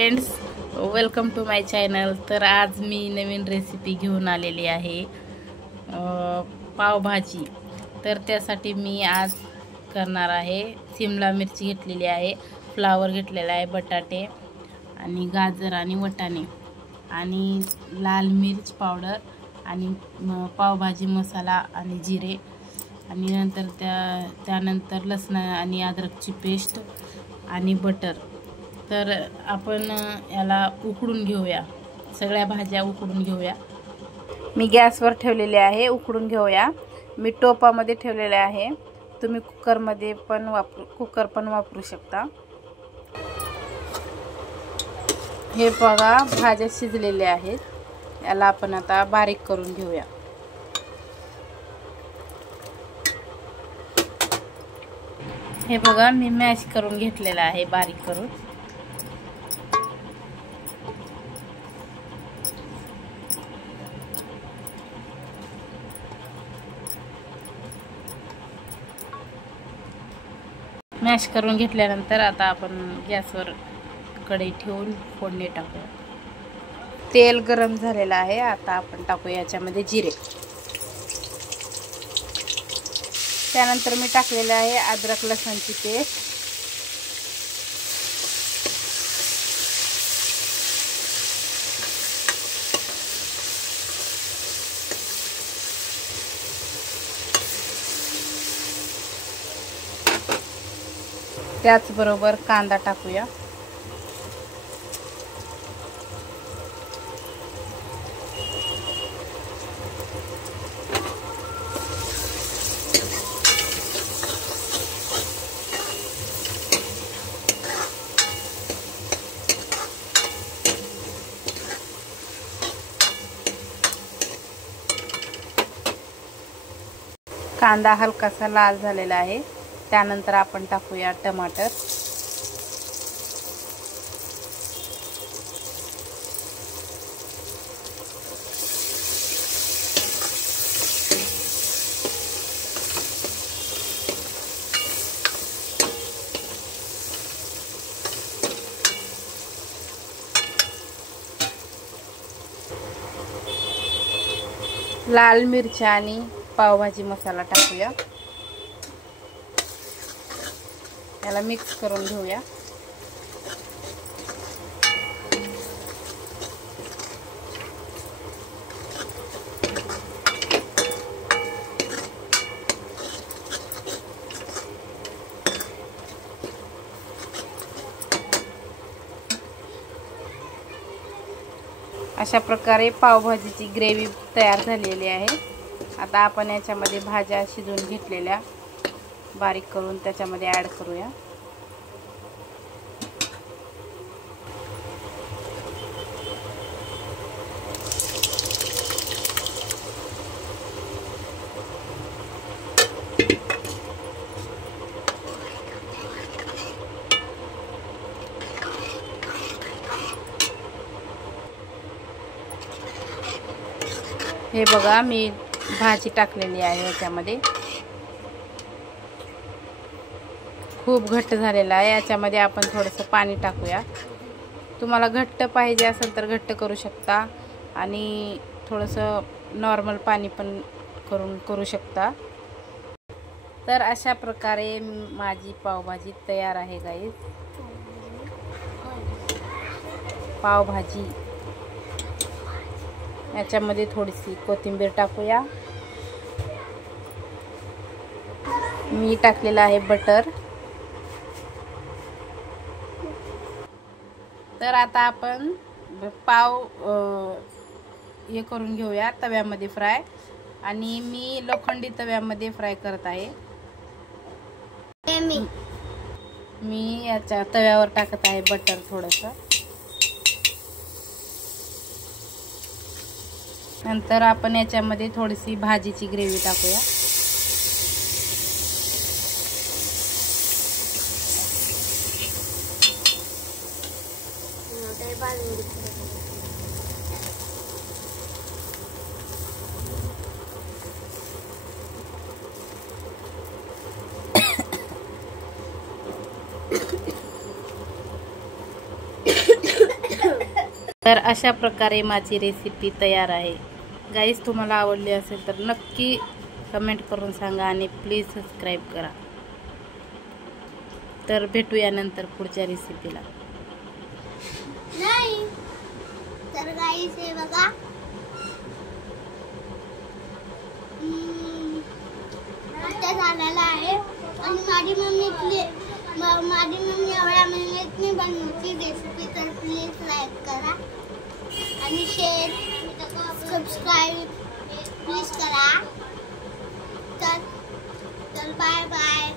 Friends, welcome to my channel. तर आज मी नवीन recipe घेऊन आलेली आहे, पावभाजी। तर त्यासाठी मी आज करणार आहे, शिमला मिरची घेतलेली आहे, फ्लावर घेतलेला आहे, बटाटे आणि गाजर आणि वाटाणे आणि लाल मिर्च पावडर आणि पावभाजी मसाला आणि जिरे आणि नंतर त्यानंतर लसण आणि अद्रकची पेस्ट आणि बटर। तर आपण याला उकडून घेऊया, सगळ्या भाज्या उकडून घेऊया। मी गॅसवर ठेवलेले आहे, उकडून घेऊया। मी टोपामध्ये ठेवलेले आहे, तुम्ही कुकर पण वापरू शकता। हे बघा, भाज्या शिजलेल्या आहेत, याला आपण आता बारीक करून घेऊया। हे बघा, मी मॅश करून घेतलेला आहे, बारीक करून। मॅश करून घेतल्यानंतर आता आपण गॅसवर कढई ठेवून फोडणी टाकूया। तेल गरम झालेलं आहे, आता आपण टाकूया याच्यामध्ये जिरे। त्यानंतर मी टाकलेलं आहे अद्रक लसणची पेस्ट। त्याचबरोबर कांदा टाकूया। कांदा हलकासा लाल झालेला आहे, त्यानंतर आपण टाकूया टमाटर। लाल मिरच्या आणि पावभाजी मसाला टाकूया, याला मिक्स करून घेऊया। अशा प्रकारे पावभाजीची ग्रेव्ही तयार झालेली आहे। आता आपण याच्यामध्ये भाज्या शिजवून घेतलेल्या बारीक करून त्याच्यामध्ये ॲड करूया। हे बघा, मी भाजी टाकलेली आहे याच्यामध्ये। खूप घट्ट झालेला आहे, याच्यामध्ये आपण थोडंसं पाणी टाकूया। तुम्हाला घट्ट पाहिजे असेल तर घट्ट करू शकता आणि थोडंसं नॉर्मल पाणी पण करू शकता। तर अशा प्रकारे माझी पावभाजी तयार आहे गाईस। पावभाजी याच्यामध्ये थोडीशी कोथिंबीर टाकूया। मी टाकलेला आहे बटर। तर आता आपण पाव हे करून घेऊया तव्यामध्ये फ्राय, आणि मी लोखंडी तव्यामध्ये फ्राय करत आहे। मी याच्या तव्यावर टाकत आहे बटर थोडंसं। नंतर आपण याच्यामध्ये थोडीशी भाजीची ग्रेव्ही टाकूया। तर अशा प्रकारे माझी रेसिपी तयार आहे. गाईस, तुम्हाला आवडली असेल तर नक्की कमेंट करून सांगा आणि प्लीज सबस्क्राईब करा. तर भेटूया नंतर पुढच्या रेसिपीला. नाही तर गाईस हे बघा, आता झालेला आहे. आणि माझी मम्मी एवढ्या मेहनतीने बनवती रेसिपी, तर प्लीज लाईक करा आणि शेअर सबस्क्राईब प्लीज करा. तर बाय बाय.